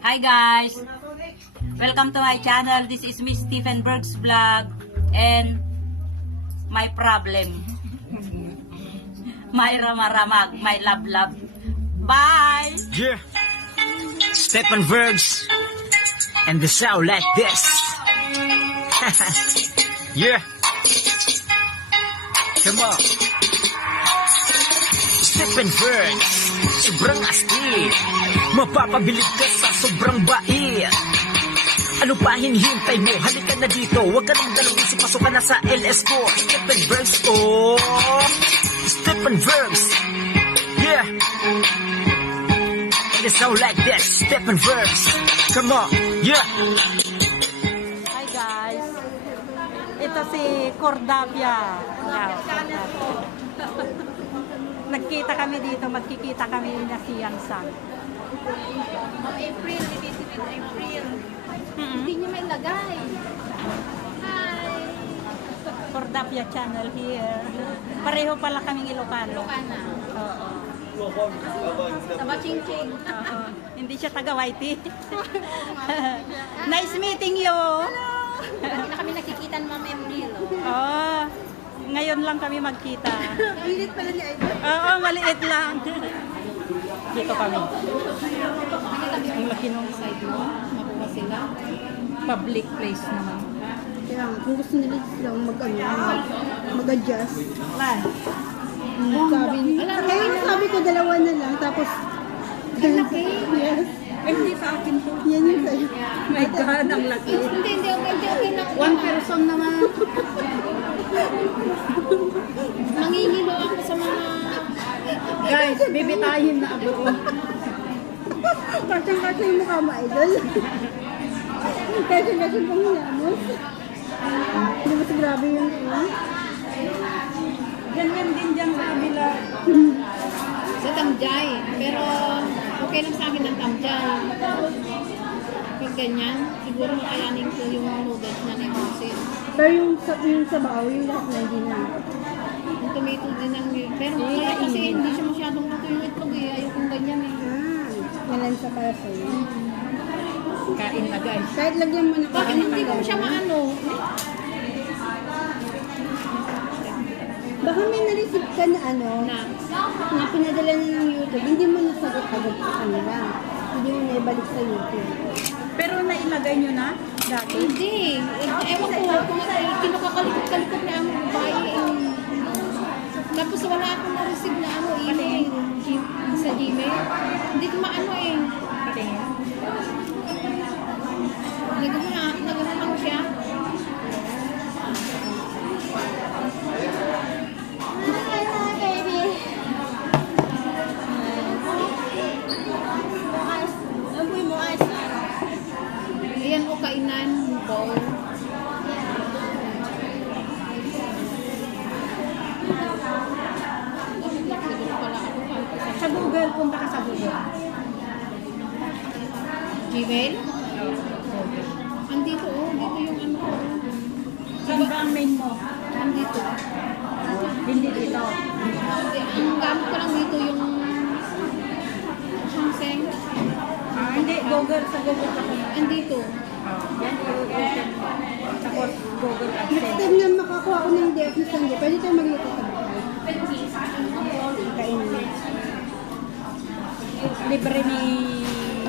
Hi guys! Welcome to my channel. This is Miss Stephen Berg's vlog and my problem. My ramaramag, my love. Bye! Yeah, Stephen Bergs, and the sound like this. Yeah, come on. Stephen Bergs, sobrang astig, mapapabilib ka sa sobrang bait. Ano pa hinihintay mo? Halika na dito, huwag ka nang dalawang isip, pasok ka na sa LS ko. Stephen Bergs, oh, Stephen Bergs, yeah. And the sound like this, Stephen Bergs, come on, yeah. Hi guys! Ito si Cordapia. Nagkita kami dito, magkikita kami na si Yansang. April, April. Hindi niyo may lagay. Hi! Cordapia channel here. Pareho pala kaming Ilocano. Lokana. Oo. Sa Bachingching. Oo. Hindi siya taga Whitey. Nice meeting you. Hindi na kami nakikita ng Ma'am April. Oh, ngayon lang kami magkita. Pilit pala niya ito. Oo, maliit lang. Dito kami. Ang laki nung Side mo, makuha sila. public place naman. Kaya kung gusto nila silang mag-adjust. Sabi ko dalawa na lang, tapos yes. Hindi sa akin po. Yan yung sa'yo. My God, ang laki. Hindi okay na. One person naman. Mangingilo ako sa mga... Guys, bibitahin na ako. Kasyang-kasya yung mukha mo, idol. Kasyang-kasya pang hilamos. Hindi mo grabe yung Ganyan din dyan sa kabila. Sa Tamjay. Pero okay lang sa akin ang Tamjay. Pag ganyan, siguro makayanin ko yung noodles na negosin. Pero yung sabaw, yung lahat na hindi na. Yung tomato din ang... Pero kaya kasi hindi siya masyadong luto yung itlog eh. Ayokong ganyan eh. Malansa para sa'yo. Kain na guys. Kahit lagyan mo na Bakit hindi ko siya maano? Baka may na-receive ka na na pinadala na ng YouTube, hindi mo nasagot agad sa kanila. Hindi mo na ibalik sa YouTube. Pero nailagay nyo na dati? Hindi. Ewan ko, kung kinukakalikot-kalikot na ang babae. Tapos wala akong na-receive na email sa Gmail. Hindi ko maano eh. Patingin. Nagano lang siya. Ayan o, kainan bowl. Sa Google, punta ka sa Google. Gmail? Andito oh, dito yung ano ko. Saan ba ang main mo? Andito. Hindi dito. Ang gamit ko lang dito yung Samsung. Hindi, Google. Sa Google ka punta. Andito. Yan, i-open mo. Tapos Google Next AdSense. time na makakuha ko ng day off na Sunday, pwede tayo magluto sa bahay. Kainin. Libre ni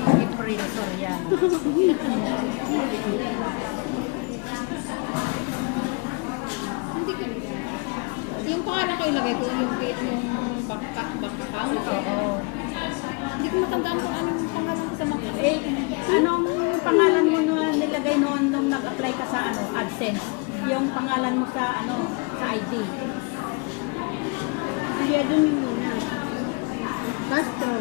April Soriano. Hindi ko. Yung pangalan ko ilagay ko, yung bank account. Oo. Hindi ko matandaan kung anong pangalan ko sa bank account. Eh, anong pangalan mo na nilagay noon nung nag-apply ka sa AdSense? Yung pangalan mo sa sa ID. Kaya dun yung muna. Castro.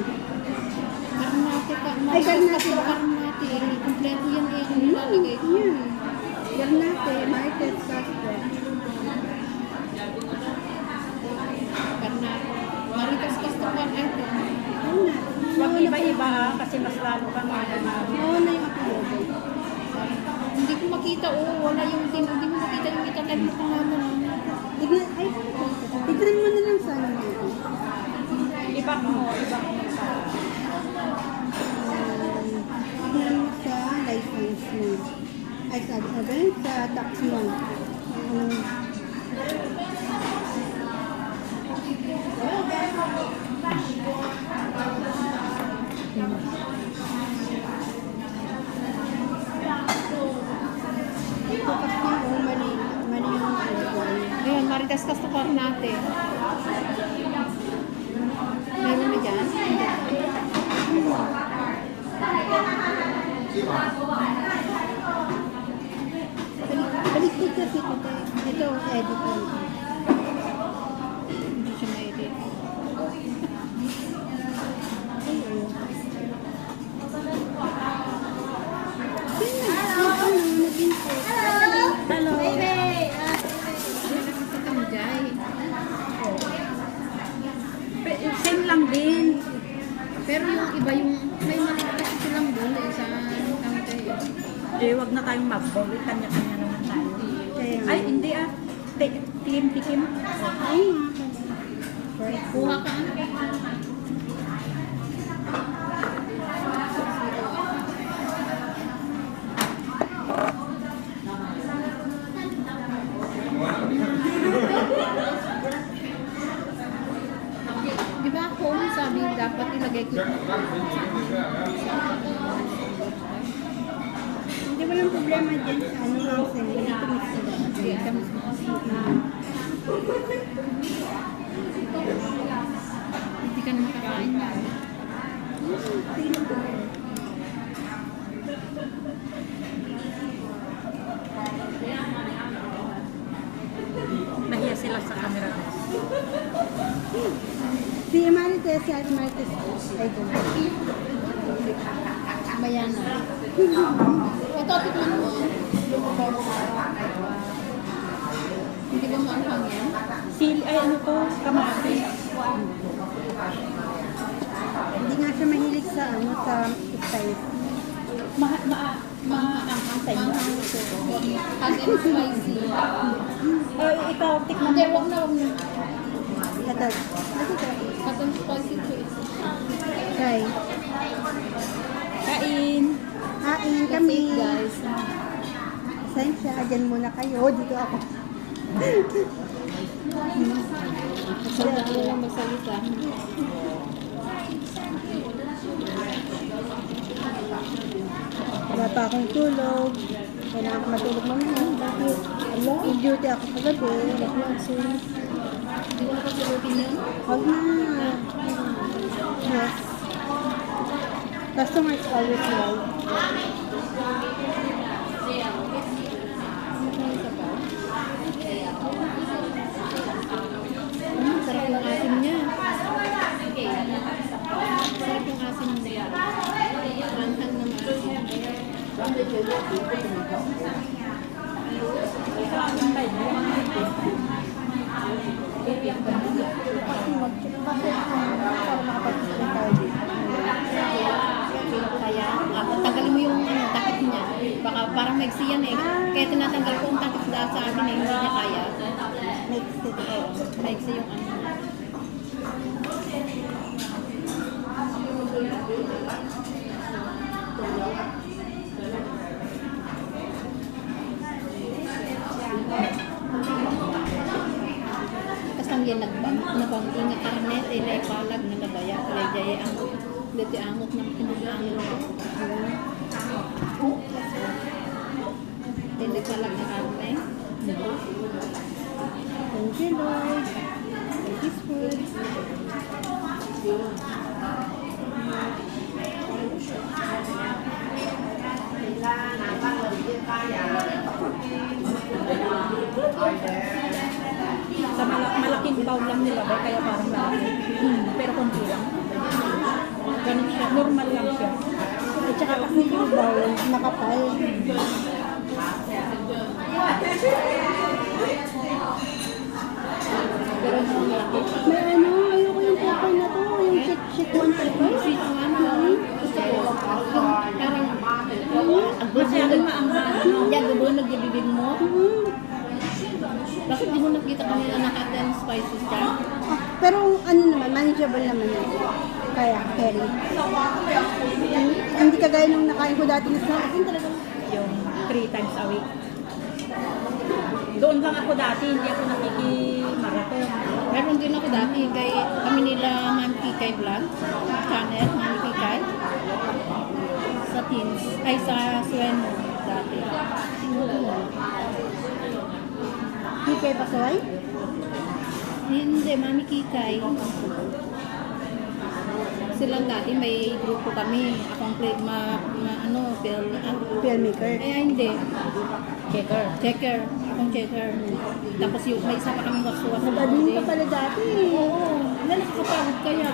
Karnate ka. Ay, Karnate ba? Karnate. Kompleto yan eh. Kung nilalagay ko. Yan. Garnate, Market, Castro. Karnate. Maritas Castro ka. Ay, Huwag iba-iba kasi mas lalo kang magandang. Oo na yung apelyido. hindi ko makita. Oh, wala yung din. Hindi mo makita yung itatype mo pangalan. Tignan mo na lang sana. Iba mo. Tignan Okay, sa tax mo. Ito kasi mali yung ano ko. Ayun, Marites Castopar natin. Meron na dyan? Baliktad kasi ito. Ito, edit ko. Hindi siya ma-edit. Hello. Sa Tangjay. Same lang din. Pero yung iba yung may Marites silang doon eh, sa Tangjay. Eh, wag na tayong mag-bawit. Kanya-kanya naman tayo. Kaya nga. Ay, hindi ah. Tikim. Ay, Kuha ka. Di ba home sabi dapat ilagay ko? hindi walang problema dyan sa ano lang sa dito mix na lang. Okay, kamis mo. Hindi ka na makakain. Nahiya sila sa camera. Si Marites, ay ko. Bayana. Ito, tikman mo. Hindi ba maanghang yan? Sili, ay ano to? Kamati. Hindi nga siya mahilig sa ano sa spice. Maanghang sa inyo. Maanghang ito. Hot and spicy. Eh, ikaw, tikman Hindi, mo. wag na, wag na. Ito. Hot and spicy ito. Try. Kain. Kain kami. Guys. Pasensya, dyan muna kayo. Dito ako. Wala ko lang magsalita. Wala pa akong tulog. Kailangan ko matulog mamaya. Bakit? Ala, duty ako kagabi. Hindi ko nakatulogin yan. Huwag na. Yes. Customers always right. Sarap yung asim niya. Sarap yung asim niya. Langhang ng asim. Para makapag-spend tayo dito. Kaya, tanggalin mo yung takip niya. Baka parang maigsi yan eh. Kaya tinatanggal ko ang takip dahil sa akin eh. Hindi niya kaya. Makes it. Maigsi yung ano. Kasang yan nagbang inga karnet eh na ipalag na nabaya. Kaya jaya ang dito angok ng pinag-angok. Hindi palag na karne. Thank you, Lord. Thank you, food. Sa malaking bowl lang nila ba? Kaya parang malaki. Pero konti lang. Ganun siya. Normal lang siya. At saka kasi yung bowl, nakapal. Pero May ano, ayoko yung paper na to. Yung sheet 1 paper. sweet ano, gusto ko. Parang, Masyadong maanghang. yan, gabo nagbibig mo. Mhm. Bakit di mo nakita kanila na hot and spices ka? Pero ano naman, manageable naman yan. Kaya, carry. Hindi kagaya nung nakain ko dati na sa akin talagang Yung 3 times a week. Doon lang ako dati, hindi ako nakikimarathon. Meron din ako dati kay kami nila Ma'am Kikay Vlog channel, Ma'am Kikay. Sa Teens, ay sa Sueno dati. Kikay Pasoy? Hindi, Mami Kikay. Silang dati may grupo kami. Akong play, Filmmaker. hindi. Checker. Akong checker. Tapos yung may isa pa kami wasuwas. Nag-admin ka pala dati. Oo. Wala nakakapagod kaya.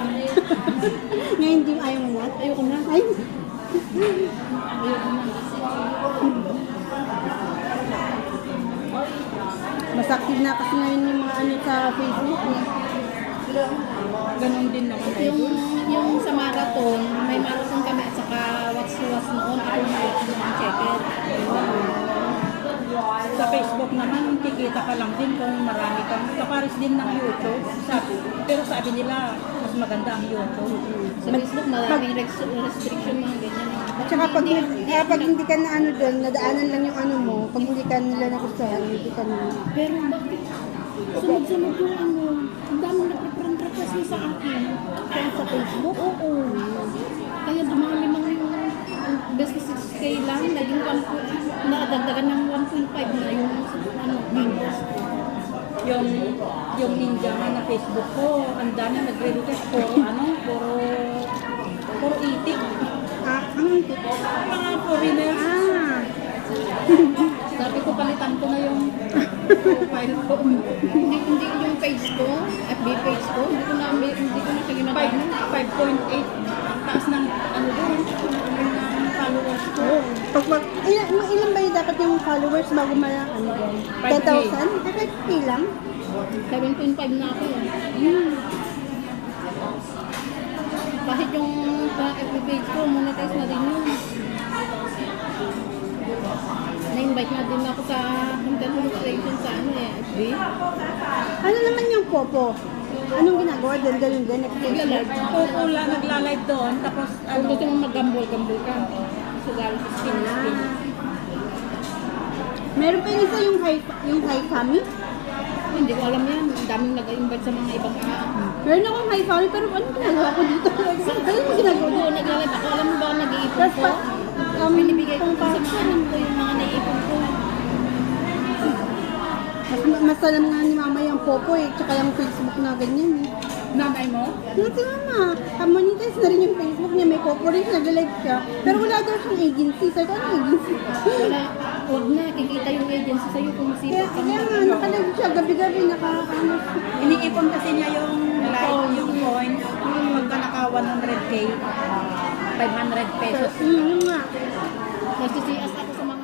Ngayon di ayaw mo na? Ayoko na. Ay, Ayoko na. mas active na kasi ngayon yung mga ano sa Facebook eh. Ganon din naman. Yung sa marathon, may marathon kami at saka wasuwas noon. Ako yung checker. Sa Facebook naman, kikita ka lang din kung marami kang kapares din ng YouTube. Pero sabi nila, mas maganda ang YouTube. Sa Facebook, maraming restriction mga ganyan. At saka pag hindi ka na ano doon, nadaanan lang yung ano mo, pag hindi ka nila nagustuhan, hindi ka na. Pero bakit sunod-sunod yung ano, ang dami nagpa-friend request mo sa akin. Kaya sa Facebook, Oo. Kaya dumami mga yung best 6K lang, naging 1, nadagdagan ng 1.5 na yung ano, members. Yung ninja nga na Facebook ko, ang dami nagre-request puro itik. Mga foreigners. Sabi ko, palitan ko na yung profile ko. Hindi yung page ko, FB page ko, hindi ko na ginagamit. 5.8 taas ng ano doon, ng followers ko. Ilan ba yung dapat yung followers bago ano doon? 10,000? 5K lang? 7.5 na ako. Kahit yung FB page ko, monetize na din yun. Na-invite na din ako sa content illustration sa FB. Ano naman yung Popo? Anong ginagawa doon? Ganun din? Nagla-live. Pupula, nagla-live doon, tapos Kung gusto mo mag-gambol ka. So, galing sa skin. Meron pa yung isa yung Hi Kami? Hindi ko alam yan. Ang daming nag-invite sa mga ibang Meron akong Hi Kami, pero anong ginagawa ko dito? Ano mo ginagawa Oo, nagla-live ako. Alam mo ba nag-iipon Tapos ko? Binibigay ko pang sa mga anak ko yung mga naiipon ko. mas alam nga ni Mama yung Popo eh, tsaka yung Facebook na ganyan eh. nanay mo, Yung si Mama, monetize na rin yung Facebook niya, may Popo rin, nag-live siya. Pero wala daw siyang agency. Sabi ko, ano agency? Wala. Huwag na. Kikita yung agency sa'yo kung Kaya, sipag ka kaya nga, nakalive siya, gabi-gabi, ano. iniipon kasi niya yung live, yung coins, yung magka naka 100K, 500 pesos. Yun nga. Nagsisias ako sa mga